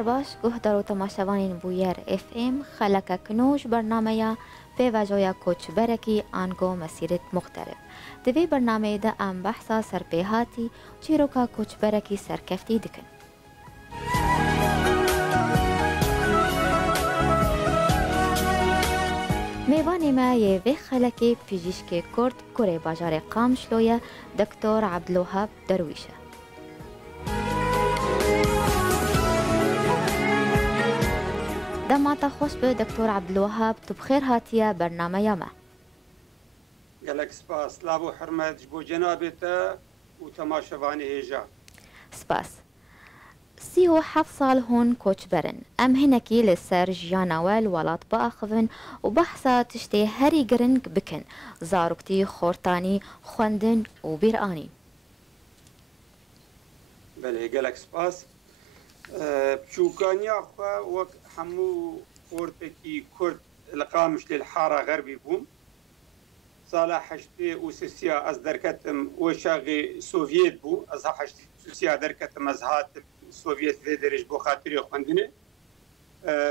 روژار باش گهدار و تماشاوانین بویر اف ام خلک کنوش برنامه به وجای کوچ برکی آنگو مسیرت مختلف دوی برنامه ده ام بحثا سرپیهاتی چیروکا کوچ برکی سرکفتی دکن میوانی ما یه وی خلکی پیجیشک کرد کره باجار قامشلویه دکتر عبدالوهاب درویشه دما خوش به دکتر عبدالوهاب تو بخیر هاتیه برنامه ما گلک سپاس لابو حرمت بو جنابتا و تماشاوانی هیجا سپاس 37 سال هون کوچ برن ام هنکی لسر جیانوال ولات باخفن و بحثا تشتی هری گرنگ بکن زاروکتی خورتانی خوندن و بیرانی بله گلک سپاس بشوكانيا أخوة وك حمو خورتكي كرد لقامش للحارة غربي بوم صالح حشتي وسيسيا أز دركتم وشاغي سوفيت بو أز حشتي سوسيا دركتم أز هاتم سوفيت في درج بو خاطري خوندني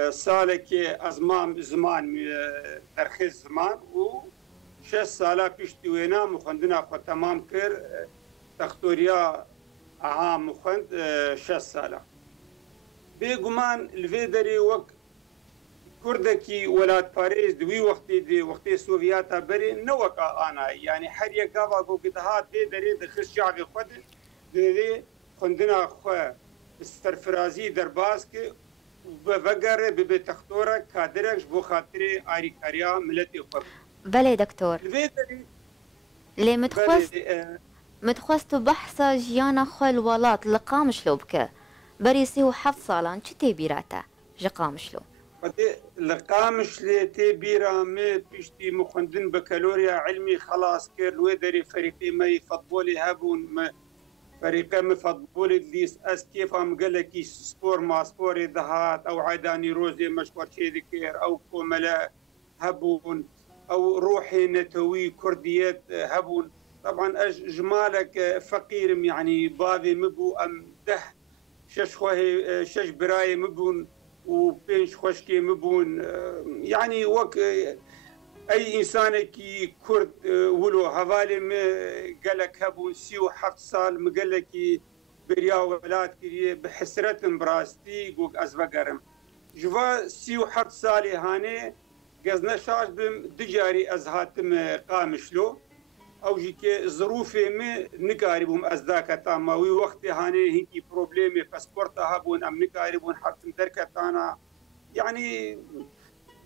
سالكي أزمام زمان درخيز زمان و 6 سالا بيشتي وينا مخندنا أخوة تمام كر تختوريا عام مخند 6 سالا بێگومان لێ دەرێ وەک کوردێکی وەلاتپارێز دوی وەختی دێ وەختی سۆڤیاتا بەرێ نەوەکە ئانایی یعنی هەر یەک گاوا گۆگدەهات لێ دەرێ دەخست شاغی خۆ دەرێ خوندنا خۆ سەرفرازی دەرباز کرد بەگەڕێ ببێ تەختۆرە کادرێکش بۆ خاطرێ ئاریکاریا ملەتی خۆ بەڵێ دکتۆر لێ متخواست بەحسە ژیانە خۆی وڵات لە قامشلۆ بکە بريسي وحف صالان چتي بيراتا جقامشلو لقامش لي تي بيرا مي بيشتي مخندن بكالوريا علمي خلاص كير ويدري فريقي ما يفضلي هبون فريقي ما يفضلي ليس اس كيف ام قالك سبور ما سبوري دهات او عيداني روزي مشوار شي ذكر او كوملا هبون او روحي نتوي كرديات هبون طبعا جمالك فقير يعني بابي مبو ام ده شش براي مبون وبينش خشكي مبون يعني وك اي انسان كي كرد ولو هوالي قالك هبون سيو حفت سال مقالك بريا ولاد كريه بحسرت براستي قوك ازبقرم جوا سيو حفت سالي هاني قزنا شاش بم دجاري ازهاتم قامشلو او جيكي ظروفي مي نقاربهم ازداكا تاما وي وقت هاني هيكي بروبليمي باسبورتا هابون ام نقاربون حرتم دركتانا يعني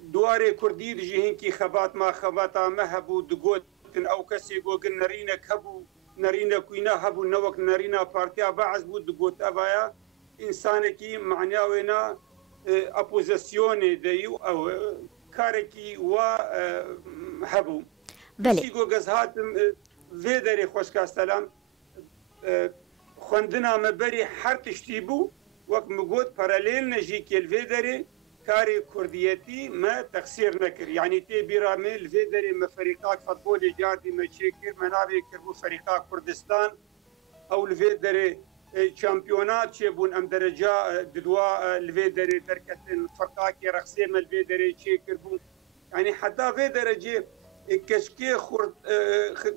دواري كردي دجي هيكي خبات ما خباتا ما هبو دقوت او كسي قوغن نرينك هبو نرينا كوينا هبو نوك نرينا بارتيا بعض بو دقوت ابايا انسانكي معناوينا اپوزيسيوني ديو او كاركي و هبو بله سیگو گزهاتم ویدری خوشکاستلام خوندنا مبری هر تشتی بو وقت مگود پارالل نجی که الویدری کاری کردیتی ما تقصیر نکر یعنی تی بیرامه الویدری مفریقات فوتبال جاردی مچیکر منابع کربو فریقا کردستان او الویدری چمپیونات چه بون ام درجه ددوا الویدری درکتن فرقاکی رقصی مل الویدری چه کربو يعني حتى في درجه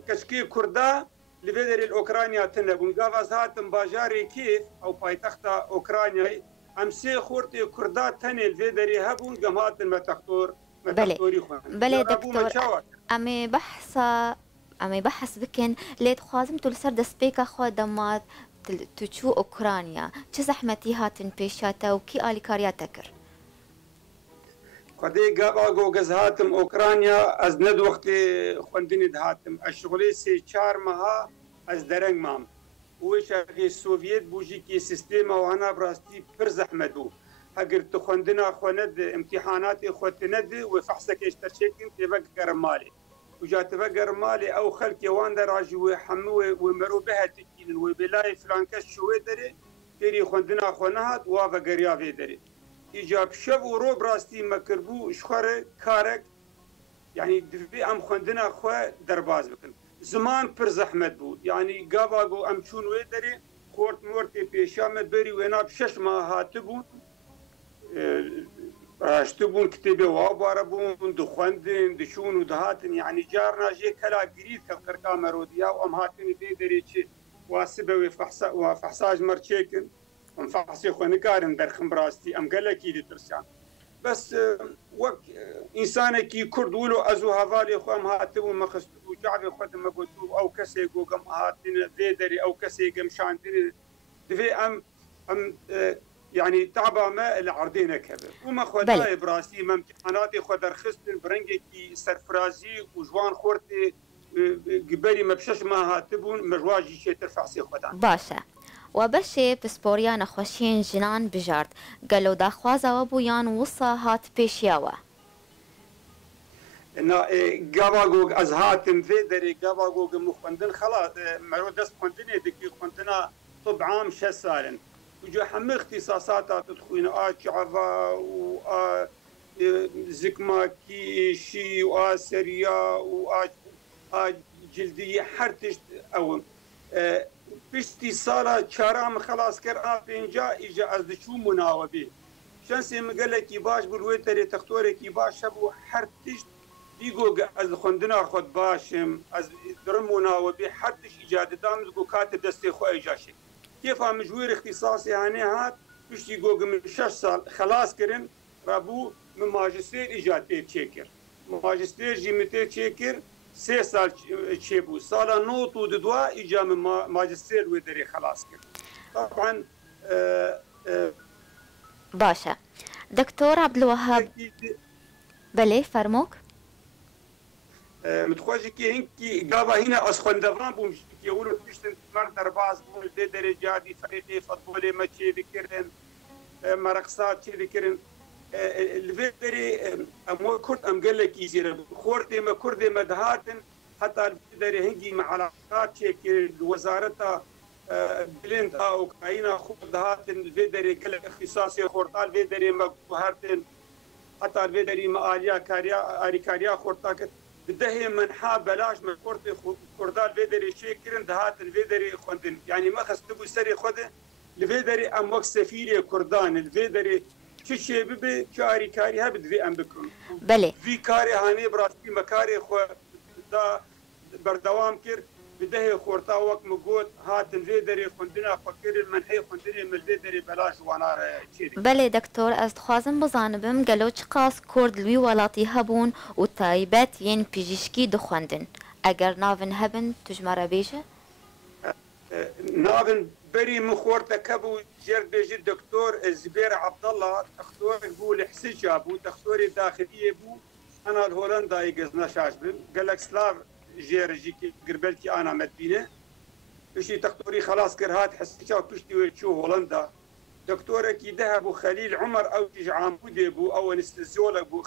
كشكي كردا لفيدر الأوكرانيا تنبون قافز هاتم باجاري كيف أو بايتخت أوكرانيا أمسي خورتي كردا تني الفيدري هبون قمات المتختور بلي دكتور أمي بحث بكن ليت خوازم تلسر دسبيكا خو دمات تشو أوكرانيا چه زحمتي هاتن بيشاتا وكي آلي كاريا تكر قدي قابا هاتم اوكرانيا از ند وقت خوندني هاتم الشغلي سي 4 مها از درنگ مام وش اگه سوفيت بوجي كي سيستم وانا براستي پر زحمتو اگر تخوندنا خوند امتحانات خوتند وفحصك اشترشكن تبقى مالي وجات تبقى مالي او خلك وان دراجي وحمو ومرو بها تكين وبلاي فلانكش شوي دري تري خوندنا خونات وافقريا في دري إيجاب شب وروب راستي مكربو شخر كارك يعني دفبي أم خوندنا خوا درباز بكن زمان پر زحمت بود يعني قاباقو أم چون ويدري خورت مورتي بيشام بري ويناب 6 ماه هاتبون راشتبون كتابي واباربون دخوندن دشون ودهاتن يعني جارنا جي كلا قريد كالقرقا مروديا وامهاتن دي دريتش واسبه وفحصاج مرشيكن ومفحصي خونكارن در خمبراستي ام قالكي دي ترسان بس وك انسانكي كرد ولو ازو هافالي خو امهاتن مخستو جعبي خد مقوتو او كسي قوم هاتن دي دري او كسي قمشان دي دفي ام يعني تعبا ما العرضين كبر وما خدها براسي ما امتحاناتي خدر خستن برنجي سرفرازي وجوان خورتي قبالي ما بشش ما هاتبون مجواجي شي ترفع سي خدان باشا وبشي بسبوريان خوشين جنان بجارد قالوا داخوازا وبويان وصا هات بيشياوا انا قاباغوغ از هاتم في دري قاباغوغ مخندن خلاص مرو دست خندني دكي خندنا طب عام 6 سالن وجو حمل اختصاصات تدخلين شعفا و زكما كيشي و سريا و جلدية حرتش او بشتي صالة شارام خلاص كر بينجا اجا از شو مناوبه شانسي مقالك باش بالويتري تختوري باش ابو حرتش ديقو از خندنا خد باشم از درم مناوبه حرتش ايجاد دامز قو كاتب دستي خو ايجاشي كيف مجوير اختصاصي هاني هات بشتي قوق من 6 سال خلاص كرن رابو من ماجستير ايجاد تشيكر ماجستير جيمتي تشيكر 3 سال تشيبو سالا نوت وددوا ايجا من ماجستير ودري خلاص كر طبعا باشا دكتور عبد الوهاب بلي فرموك متخوجي كي هنكي قابا هنا اسخندفان بومش يقولوا تشتن مرد رباز بول دي درجة دي فريقي فضولي ما تشي ذكرن مرقصات تشي ذكرن الفيدري امو كرد ام قال لك يجي خورتي ما كردي ما دهاتن حتى الفيدري هنجي مع علاقات تشي وزارتها بلند او كاينا خود دهاتن الفيدري قال لك اختصاصي خورتا الفيدري ما هارتن حتى الفيدري ما اليا كاريا اريكاريا خورتا بدهي منحى بلاش من كردال فيدري شيكرن دهات الفيدري خوندن يعني ما خستبو سري خده الفيدري ام وقت سفيري كردان الفيدري شي ببي كاري كاري هبد في ام بكم بلي في كاري هاني براسي مكاري خو دا بردوام كر بدهي خورتا وقت مقود هات الفيدري خوندنا فكر المنحي خوندني من الفيدري بلاش وانا تشيري بلي دكتور از دخوازم بزانبم قالو چقاس كرد لوي ولاتي هبون و تايبات ين بيجيشكي دخوندن اگر نافن هبن تجمرة بيجه نافن بري مخورتا كبو جرد بيجي الدكتور زبير عبد الله تختور بو الحسجة بو تختوري داخلية بو انا الهولندا يقزنا شاشبن قال لك سلاف جيرجي قربلتي انا مدينه بشي تختوري خلاص كرهات حسيتها وتشتي وتشو هولندا دكتوره كي ذهب خليل عمر او تجعام بودي بو او انستزيولا بو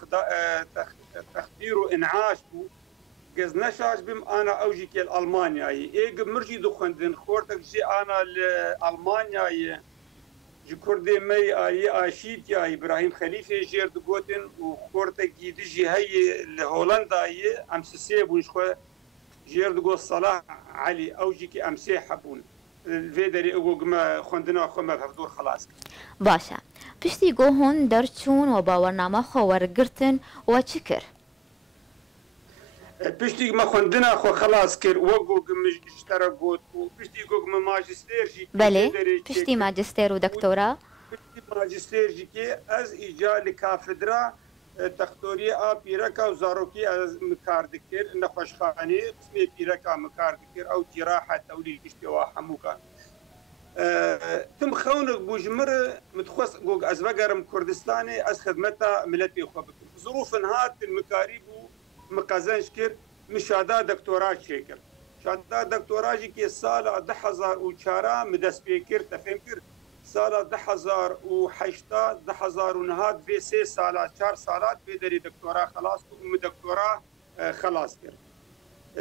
تخدير وانعاش بو قزنشاش بم انا اوجي كي المانيا اي مرجي دخندن خورتك جي انا لالمانيا جي كردي مي اي اشيت يا ابراهيم خليفه جيرد غوتن وخورتك يدجي هي لهولندا اي امسسي بوشخو جيرد غو صلاح علي اوجي كي امسي حبون الفيدري اوغما خوندنا خوما بفدور خلاص باشا بشتي جو هون درچون و باورنامه خو ورگرتن و چکر بشتي ما خوندنا خو خلاص كر وقو اشترى قوت بشتي جو ماجستير جي بلي بشتي ماجستير و دكتوراه بشتي ماجستير جي كي از ايجا لكافدرا تختوري بيركا وزاروكي از مكار دكر نخوشخاني اسمي بيركا مكار دكر او جراحه توليد اشتوا حموكا تم خونك بوجمر متخص جوج از بقرم كردستاني از خدمتها ملتي خوبك ظروف نهات المكاريب مقازنش كر مشادا دكتوراه شكر شادا دكتوراه كي سال 2004 مدس بيكر تفكر سال 2008 2000 ونهاد في 3 سالات 4 سالات بدري دكتوراه خلاص دكتوراه خلاص كر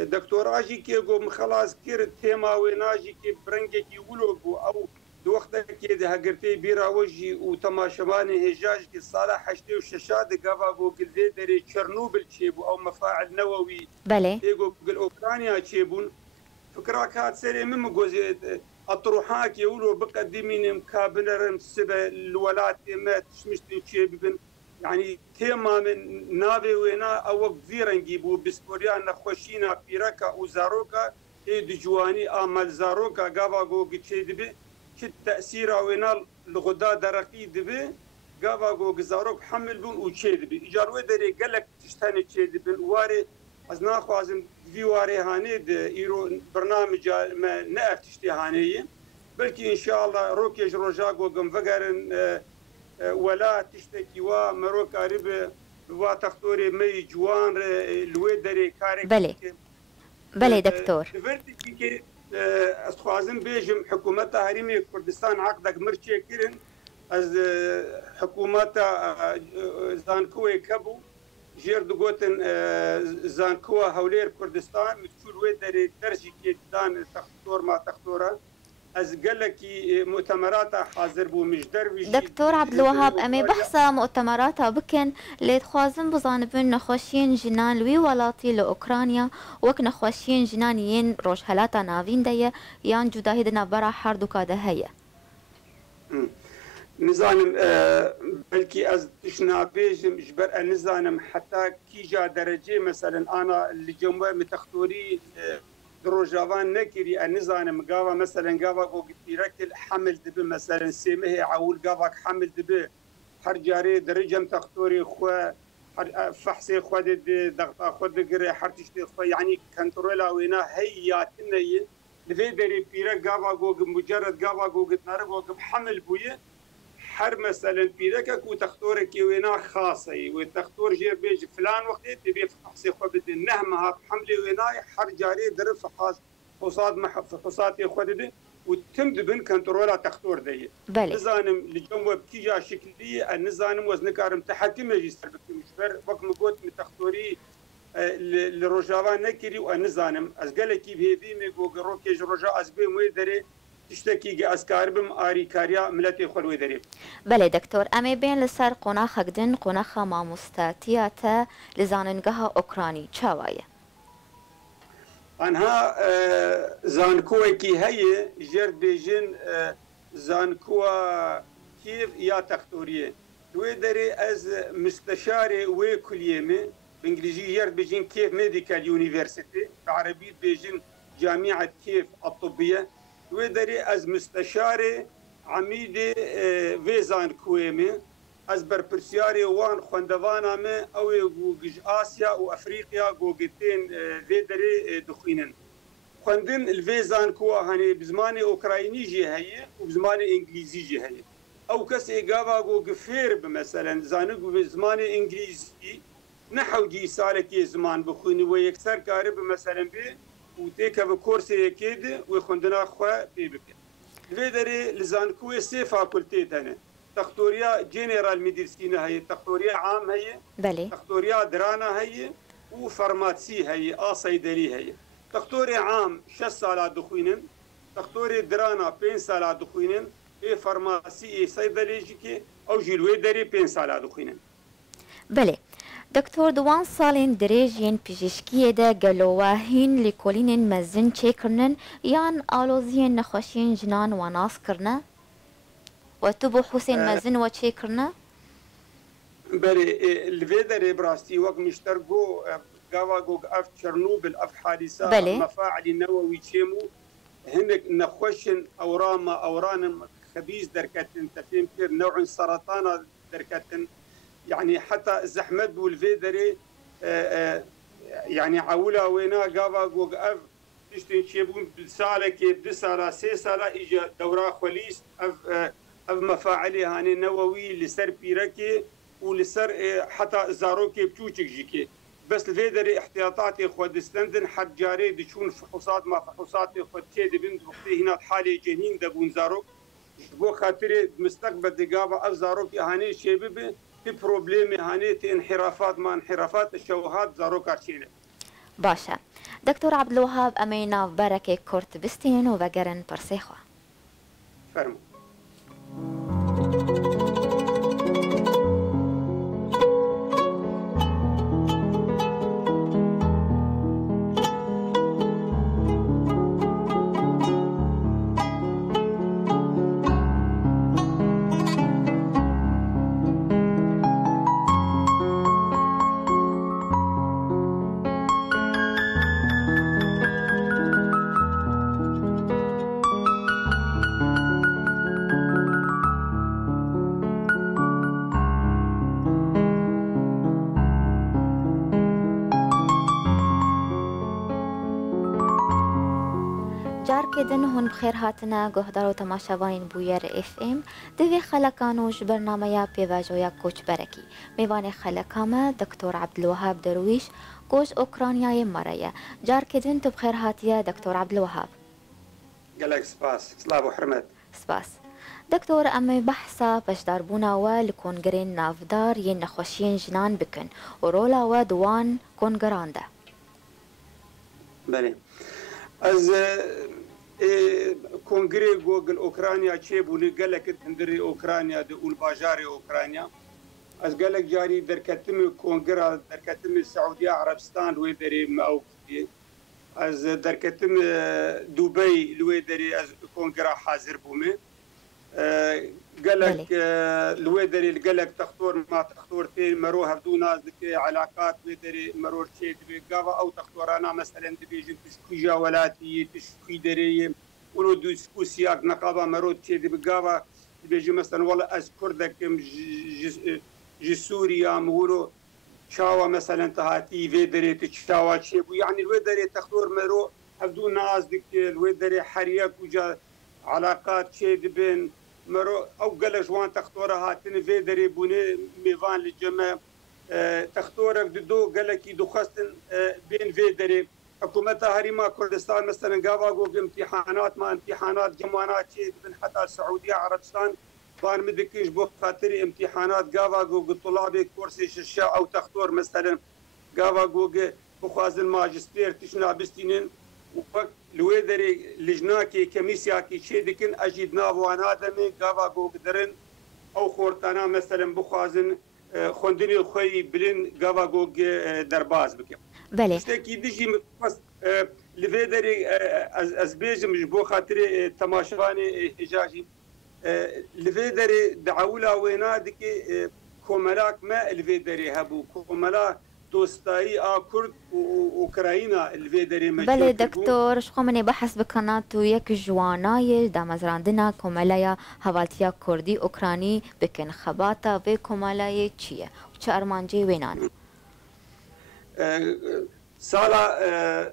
دكتوراه كي قوم خلاص كر تيما ويناجي كي برنجي كي ولو او دوخت كي ده هجرتي بيرا وجي وتماشماني هجاج كي صالح حشتي وششاد قفا بوكل دري تشيرنوبل تشيبو او مفاعل نووي بلي يقول اوكرانيا تشيبون فكرة كانت سري من مجوزي أطروحاك يقولوا بقدمين مكابنرم سبا الولات ما تشمشتن شي ببن يعني تيما من نافي وينا أو كثيرا نجيبوا بسكوريا نخوشينا بيركا وزاروكا دجواني آمال زاروكا قابا قو قتشي دبي كت تأثيرا وينا الغدا درقي دبي قابا قو قزاروك حمل بون وشي دبي إجاروي داري قلق تشتاني تشي دبي واري از ناخوازم ویواری هانی ده ایرو برنامج ما نأفتشتی هانی بلکه انشاءالله روکیش روزاگو گم وگرن ولا تشتکی و مرو قریب و تختوری می جوان لوی دری کاری بله دکتور فرتی که از خوازم بیجم حکومت هریمی کردستان عقدک مرچی کرن از حکومت زانکوی کبو جير دقوتن زانكوا هولير كردستان متشول ويدري درجي كيدان تختور ما تختورة از قلكي مؤتمرات حاضر بو مجدر دكتور عبد الوهاب امي بحثا مؤتمرات بكن ليتخوازن بزانبن نخوشين جنان لوي ولاتي لاوكرانيا وك نخوشين جنانيين روش هلاتا نافين ديه يان جداهدنا برا حردوكا دهيه نزانم بلكي از تشنا بيجم جبر نزانم حتى كيجا درجه مثلا انا اللي جنبه متختوري دروجافان نكري نزانم قاوا مثلا قاوا قتيرك الحمل دب مثلا سيمه عول قاوا حمل دب حرجاري درجه متختوري خو فحصي خود ضغط خود قري حرتشتي خو يعني كنترولا وينا هياتني لفيدري بيرك قاوا مجرد قاوا قتنار حمل بويه هر مثلا بيرك وتختورك وينا خاصي وتختور جير بيج فلان وقت تبي فحصي خو بد النهمها حملي وينا حر جاري در فحص فحوصات فحوصات خود وتم بن كنترولا تختور دي نزانم لجنب بكيجا شكلي النزانم وزنكارم تحكم يجسر بكمشبر وقت مقوت متختوري لروجاوان نكري ونزانم ازقلكي بهبي ميغو روكيج روجا ازبي مويدري تشتكي اسكاربم اري كاريا ملتي خلوي دريب بله دكتور امي بين لسر قناخ قدن قناخ ماموستاتياتا لزاننگها اوكراني چاوايه انها زانكوي كي هي جرد بيجن زانكوا كيف يا تختوريه ويدري از مستشاري وكليمه بانجليزي جرد بيجن كيف ميديكال يونيفرسيتي بعربي بيجن جامعه كيف الطبيه ويدري از مستشاري عميدي فيزان كويمي از برپرسياري وان خوندوانا ما او جوج اسيا وافريقيا جوجتين فيدري دخينن خوندن الفيزان كوا هني بزماني اوكرايني جي هي وبزماني انجليزي جي هي او كس اجابه جوج فيرب مثلا زانو بزماني انجليزي نحو جي سالكي زمان بخوني ويكسر كارب مثلا بي وتيكا بكورسي اكيد ويخندنا خوا بيبك ليدري لزانكوي سي فاكولتي دنا تختوريا جنرال ميديسينا هي تختوريا عام هي بلي تختوريا درانا هي وفارماسي هي صيدلي هي تختوريا عام 6 سالات دخوينن تختوري درانا 5 سالات دخوينن اي فارماسي صيدلي جيكي او جيلوي دري 5 سالات دخوينن بلي دكتور دوان سالين دريجين بيجشكيه دا قلوواهين لكولين مزن چيكرنن يان آلوزين نخوشين جنان وناس كرنا وتبو حسين مزن وچيكرنا بلي الفيدري براستي وقت مشترقو قاواقو اف تشرنوبل اف حادثة مفاعل نووي تشيمو هنك نخوشن اوراما اوران خبيز دركتن تفهم كير نوع سرطان دركتن يعني حتى زحمت والفيدري يعني عولا وينا قابا قوق اف تشتين شيبون بسالة كيف 2 سالة 6 سالة اجا دورا خليس اف مفاعلي هاني نووي لسر بيركي ولسر حتى زاروكي بتوشك جيكي بس الفيدري احتياطاتي خود استندن حد جاري دشون فحوصات ما فحوصات خود تيدي بنت وقتي هنا حالي جنين دبون زاروك بو خاطري مستقبل دقابة اف زاروكي هاني شيبي في بروبليمي هانيتي انحرافات ما انحرافات الشوهات زاروكا تشينه باشا دكتور عبد الوهاب امينا بركه كورت بستين وبقرن برسيخو فرمو جار كدن هون بخير هاتنا گهدار و تماشاوین بویر اف ام دوی خلکانوش برنامه پیواجویا کوچ برکی میوان خلکامه دکتور عبدالوهاب درویش کوچ اوکرانیای مرایه جار كدن تو بخير هاتیه دکتور عبدالوهاب قالك سباس سلام وحرمت سپاس دکتور امی بحثا پشدار بونا و لکنگرین نافدار ین نخوشین جنان بکن و رولا و دوان کنگران ده بله از کنگره گوگل اوکرانیا چه بونی گلک هندری اوکرانیا ده اول باجار اوکرانیا از گلک جاری در کتم کنگره در کتم سعودیه عربستان روی دری موقعی از در کتم دبی روی دری از کنگره حاضر بومه قالك الويدري قالك تختور ما تختور تي مرو هردو ناس علاقات ويدري مرور شيء تبي قافا او تختور انا مثلا تبي تشكي جولاتي تشكي دري ولو دسكو سياق نقابه مرو شيء تبي قافا تبي مثلا والله اذكر ذاك جي سوريا مورو شاوا مثلا تهاتي ويدري تشاوا شيء يعني الويدري تختور مرو هردو ناس ديك الويدري حريق وجا علاقات شيء بين مرو او قال جوان تختوره هاتن في دري بوني ميفان للجماع تختوره بدو قال لك دخستن بين في دري حكومتها هريما كردستان مثلا قابا امتحانات ما امتحانات جمانات شيء بين حتى السعوديه عربستان بان مدكيش بو خاطري امتحانات قابا طلاب كورسي ششا او تختور مثلا قابا بخواز الماجستير تشنا بستينين وقت لويدري لجناكي كميسياكي شيدكن اجيد نافوان هادمي قابا قدرن او خورتانا مثلا بخوازن خوندني الخوي بلين قابا درباز بكم بله اشتكي ديجي لويدري از بيجم جبو خاطري تماشواني حجاجي لويدري دعولا وينادك كوملاك ما لويدري هبو كوملا دوستایی آکورد و اوکراینا الویدری مجبور بله دکتور شخو منی بحث بکنات تو یک جوانای دامزراندنا کمالای حوالتیا کردی اوکرانی بکن خباتا و کمالای چیه و چه ارمانجی وینان سالا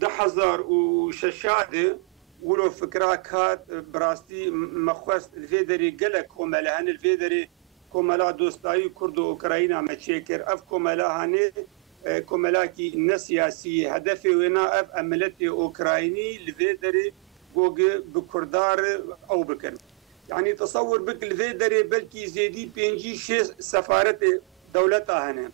2006 ولو فكرة كات براستي مخوست الفيدري قلق كمالا هن الفيدري كمالا دوستاي كردو اوكراينا متشكر اف كمالا هني كمالا كي نسياسي هدفي ونا اف عملتي اوكرايني الفيدري جوج بكردار او بكن يعني تصور بك الفيدري بلكي زيدي بينجي شي سفارة دولتها هنا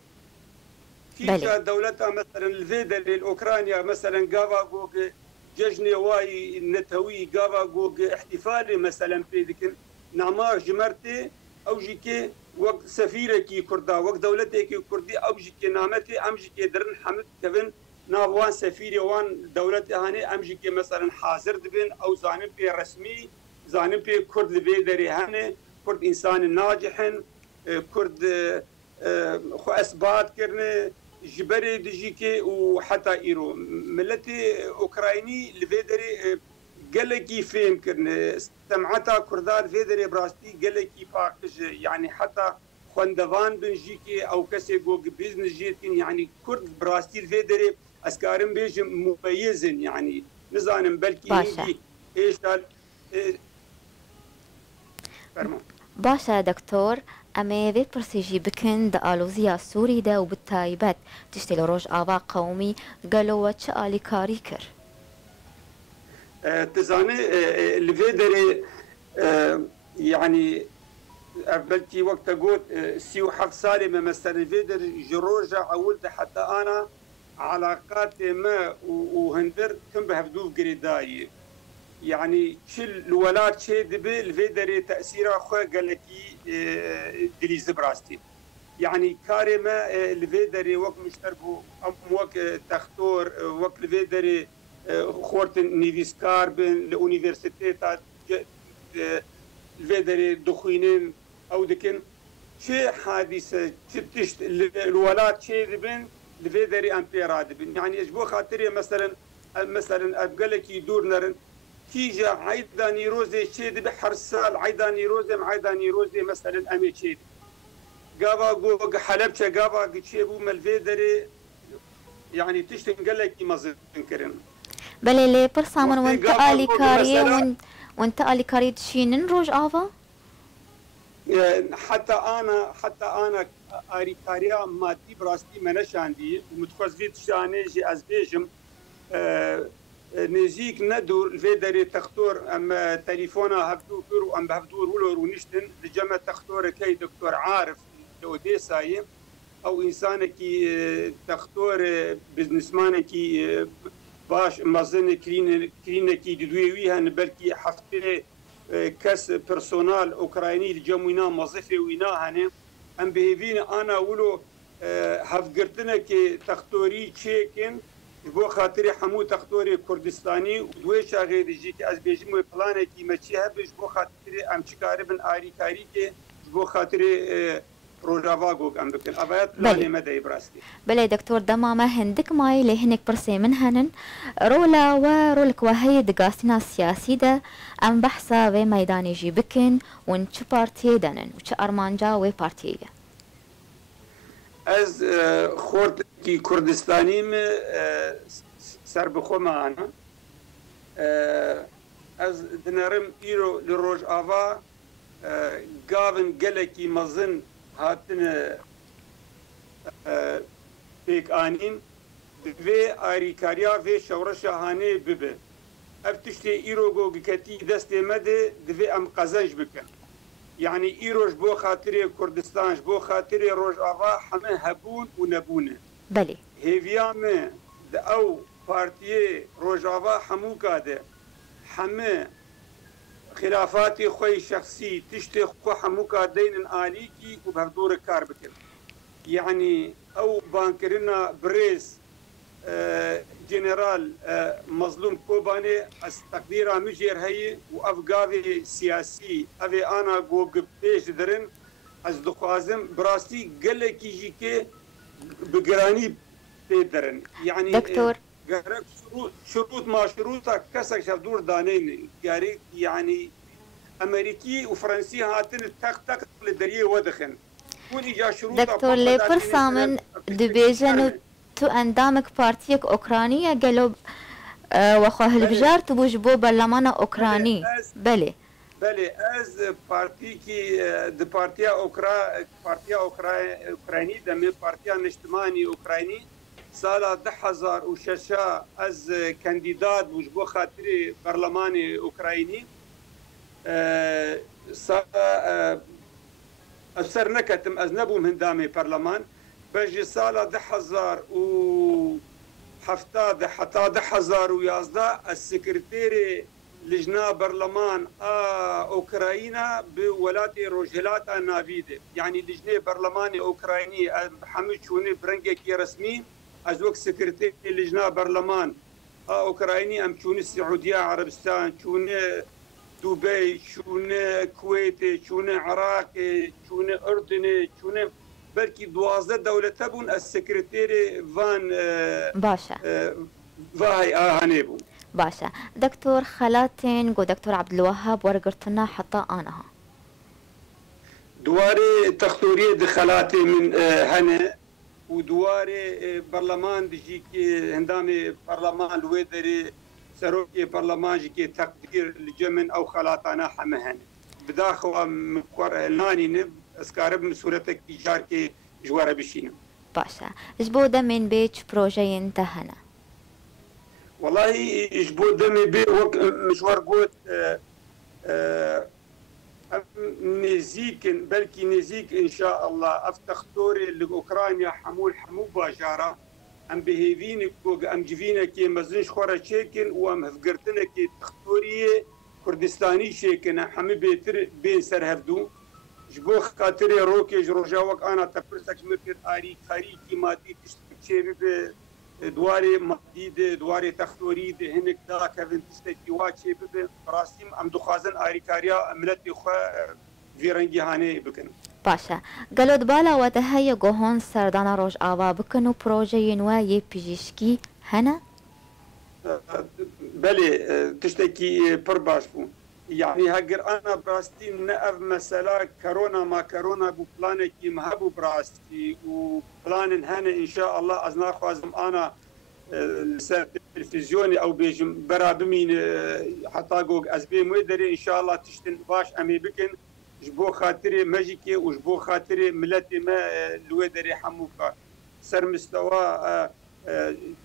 كيجا دولتها مثلا الفيدري الاوكرانيا مثلا قافا جوج ججني واي نتوي قافا جوج احتفالي مثلا في ذيك نعمار جمرتي او جيكي وقت سفيركي كردا وقت دولتك كردي او جيكي نامتي ام جيكي درن حمد كفن نابوان سفيري وان دولتي هاني ام جيكي مثلا حاضر دبن او زانم بي رسمي زانم بي كرد لبيدري هاني كرد انسان ناجح كرد خو اثبات كرني جبري دجيكي وحتى ايرو ملتي اوكرايني لبيدري قلقي فهم كرن استمعتا كردار فيدري براستي قلقي فاقش يعني حتى خندوان بنجيكي او كسي جوج بيزنس جيتين يعني كرد براستي الفيدري اسكارم بيج مميزن يعني نزانم بلكي هندي ايش قال باشا دكتور اما في برسيجي بكن دا الوزيا سوري دا وبالتايبات تشتلو روج آوا قومي قالوا واتشالي كاري كر تزاني الفيدري يعني بلكي وقت قلت سيو حف سالمه مثلا الفيدري جروجا عولت حتى انا علاقات ما وهندر كم بهفدوف قريداي يعني شل الولاد شي دبي الفيدري تاثيره خو قالكي دليز براستي يعني كارما الفيدري وقت مشتركوا ام وقت تختور وقت الفيدري خورت نيفيسكار بين الأونيفرسيتات الفيدري دخينين أو دكن شيء حادثة تشت الولاد شيء بين الفيدري أمبيراد بين يعني إجبو خاطري مثلا أبقلك يدور نرن تيجا عيدا نيروزي شيء بحرسال عيدا نيروزي معيدا نيروزي مثلا أمي شيء قابا جو حلبشة قابا شيء بو الفيدري يعني تشتن قلك مزن كرن بله لي برسامن وقتی وانت گاوا آلی گو کاریه مثلا وانت آلی کاری تشینن روج آوا؟ حتى انا اريكاريا مادي براستي منشاندي ومتخزفي تشاني جي ازبيجم نزيك ندور الفيدري تختور ام تليفونا هبدو كرو ام بهبدور ولور ونشتن لجمع تختور كي دكتور عارف اوديساي او انسان كي تختور بزنسمان كي باش مازن كلينيكي دويويها بلكي حفتي كاس بيرسونال اوكرايني الجموينا موظفي وينا هني ام بهيفين انا ولو هفقرتنا كي تختوري تشيكن بو خاطري حمو تختوري كردستاني ودوي شاغي ديجي كي از بيجم و بلان كي ماشي هبش بو خاطري ام چكاري بن اري كاري كي بو خاطري روجافا گوگ ام بكن ابيات بلاني مدى براستي بله دكتور دمامة هندك ماي لهنك برسي من هنن رولا ورولك وهي دقاسنا السياسي ده ام بحثا و ميداني جي بكن ون چه بارتي دنن و چه ارمانجا و بارتيه از خورد کی کردستانیم سر بخو معنا از دنرم ایرو لروج آوا گاون گلکی مزن هاتن پیک آنین و آریکاریا و شورش هانه ببه افتشتی ایرو گو گکتی دست مده دوی ام قزنج بکن يعني إيروج بو خاطري كردستان بو خاطري روج آوا همه هبون و نبونه بله هیویام او پارتیه روج آوا همو کاده همه خلافات خوی شخصی تشت خو همو کادین آلی کی و بهدور کار بکن يعني او بانكرنا بريز جنرال مظلوم كوباني از تقدير مجير هي وافغاوي سياسي ابي انا جوج بيش درن از دخوازم براستي قال كي جيكي بقراني بيدرن يعني دكتور شروط ما شروطها كسر شدور دانين يعني امريكي وفرنسي هاتن تق للدريه ودخن دكتور ليبر سامن دبيجن تو اندامك بارتيك اوكرانية قالوا وخواه البجار تبوش بو برلمان اوكراني بله بله از پارتیکی د پارتیا اوکراینی دم پارتیا نشتمانی اوکراینی سال 2006 از کاندیدات بوش بو خاطر برلمان اوکراینی سر نکتم از نبوم هندامي برلمان بجي سال 2017 حتى 2011 السكرتيري لجنة برلمان اوكراينا بولاتي روجهلاتا نافيده يعني لجنة برلماني اوكرايني حمد شوني برنجكي رسمي ازوك سكرتيري لجنة برلمان اوكرايني ام شوني السعودية عربستان شوني دبي شوني كويت شوني عراق شوني اردن شوني بلكي 12 دولة تبون السكرتيري فان باشا فاي هانيبو باشا دكتور خلاتين قو دكتور عبد الوهاب ورقرتنا حتى انها دواري تختوري دخلاتي من هنا ودواري برلمان دجيك هندامي برلمان الويدري سروكي برلمان جيكي تقدير لجمن او خلاتنا حمهن بداخل مكور ناني نب اسكارب من صورتك جاركي جواره بشينا باشا اجبو من بيتش بروجي انتهنا والله اجبو دمي بي مشوار قوت نزيك بلكي نزيك ان شاء الله افتختوري لاوكرانيا حمول حمو باجاره ام بهيفينك ام جيفينا كي مزنش خورا شيكن وام هفقرتنا كي تختوري كردستاني شيكن حمي بيتر بين سرهفدو جبو خاطري روكي جروجاوك انا تفرسك مفيد اري خاري كي مادي تشتكي دواري مديد دواري تختوري هنك دا كفن تشتكي واتشي براسيم ام دخازن اري كاريا ملتي خو فيرنجي هاني بكن باشا قالوا دبالا وتهيا هون سردانا روج آوا بكنو بروجي نواي بيجيشكي هنا بلي تشتكي برباش بو يعني هاجر انا براستي نقف مسألة كورونا ما كورونا بو بلانكي مهبو براستي وبلان هنا ان شاء الله ازنا خوازم انا تلفزيوني او بيجم برا بمين حتى جوج ازبي مدري ان شاء الله تشتن باش امي بكن جبو خاطري ماجيكي وجبو خاطري ملتي ما الويدري حموكا سر مستوى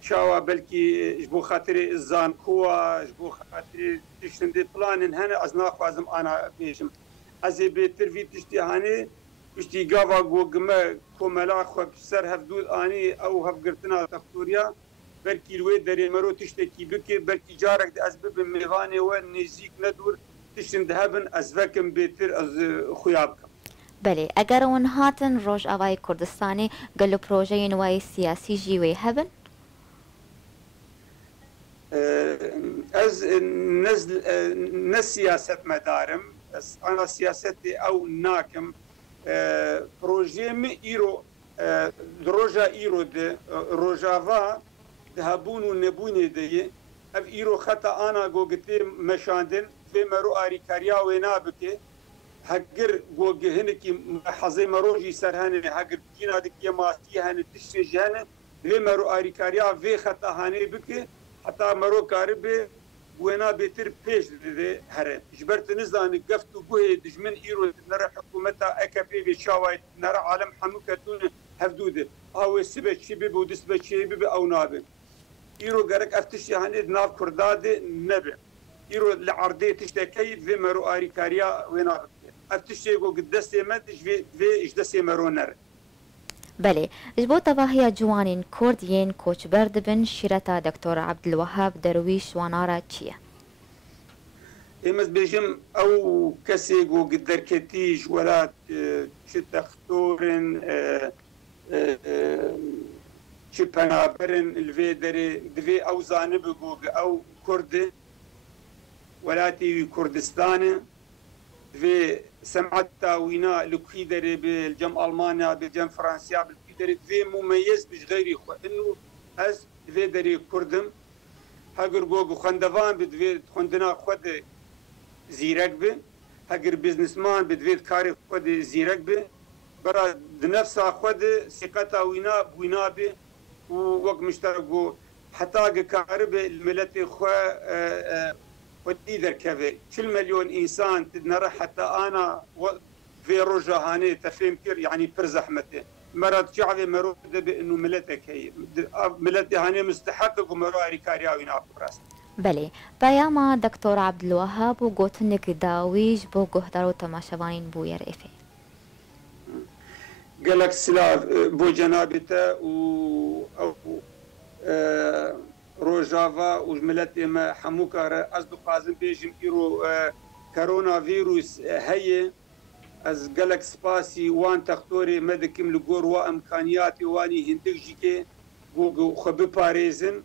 شاوا بلكي جبو خاطري الزان كوا جبو خاطري تشتن دي بلان هنا ازنا خوازم انا بيجم ازي بيتر في تشتي هاني تشتي غافا جوج ما كوملا خو سر هفدود اني او هفقرتنا تختوريا بلكي الويدري مرو تشتكي بكي بلكي جارك دي اسباب ميغاني ونزيك ندور تشتن ذهبن ازفكم بيتر از خويابكم بله اگر اون هاتن روش آوای کردستانی گلو پروژه نوای سیاسی جیوی هبن؟ از نزل نسياسة مدارم انا سياستي او ناكم پروژه می ایرو دروجا ایرو ده روجاوا ذهبون ونبوني دي اف ايرو خطا انا گوگتي مشاندن في مرو اريكاريا وينابكي هجر جوج هنكي حظي مروجي سرهاني هجر جينا دك يماتي هن تشتي هن في مرو اريكاريا في خطا هاني بك حتى مرو كاربي وينا بيتر بيش دي هره جبرت نزان قفتو جوه دجمن ايرو نرى حكومتها اكبي بشاوي نرى عالم حنوكتون هفدوده او سبت شبي بودسبت شبي او نابه ايرو غرق افتش هاني ناف كرداد نبي ايرو العرضيه تشتكي في مرو اريكاريا وينا افتشيغو قدسي مدش في اجدسي مرونر بله اجبو تواهي جوانين كرديين كوچ بردبن شيرتا دكتور عبد الوهاب درويش وانارا چيه؟ امز بيجم او كسيغو قدر كتيج ولا شتختورن شبنابرن الفيدري دفي او زانبغو او كردي ولاتي كردستان في سمعت تاوينا لكيدري بالجم المانيا بالجم فرنسا بالكيدري في مميز مش غيري خو انه از في دري كردم هاجر جوجو خندوان بدفي خندنا خد زيرك به هاجر بزنس مان بدفي كاري خد زيرك به برا نفسها خد ثقة وينا بوينا به ووق مشتركو حتى كارب الملتي خو ودي ذركبه كل مليون انسان نرى حتى انا في رجا هاني تفهمكر يعني برزحمته مرات شعبي مرود بانه ملتك هي ملتي هاني مستحق ومرو اريكارياوي نابراس بله بياما دكتور عبد الوهاب وقوتنك داويج بو قهدارو تماشوانين بو يرئفه قالك سلاف بو جنابته او روجافا وجملتي ما حموكا أصدق قازم بيجم إيرو كورونا فيروس هي از قالك سباسي وان تختوري مدكم لقور وامكانياتي واني هندقجيكي بو خبي باريزن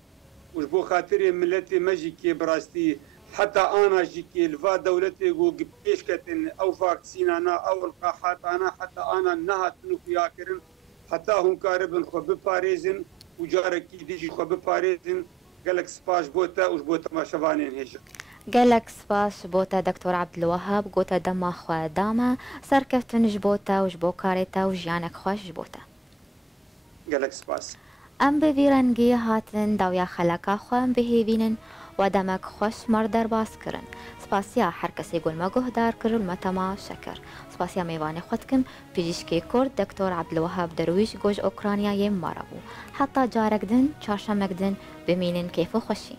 وجبو خاطري ملتي مجيكي براستي حتى انا جيكي الفا دولتي جو بيشكتن او فاكسينانا او القاحات انا حتى انا نهت نوكياكرن حتى هم كاربن خبي باريزن وجاركي ديجي خبي باريزن قالك سباش بوتا وجبوتا ما شبانين هيجا قالك سباش بوتا دكتور عبد الوهاب قوتا دما خوا داما سركفتن جبوتا وجبو كاريتا وجيانك خوش جبوتا قالك سباس ام بفيرنگي هاتن داويا خلقا خوام بهيوينن ودمك خوش مردر باس کرن سپاسیا هر کسی گل ما گهدار کرل متما شکر سپاسیا میوان خودکم پیجشکی کرد دکتور عبد الوهاب درویش گوش اوکرانیا یم مرابو حتی جارک دن چاشمک دن بمینن کیف و خوشی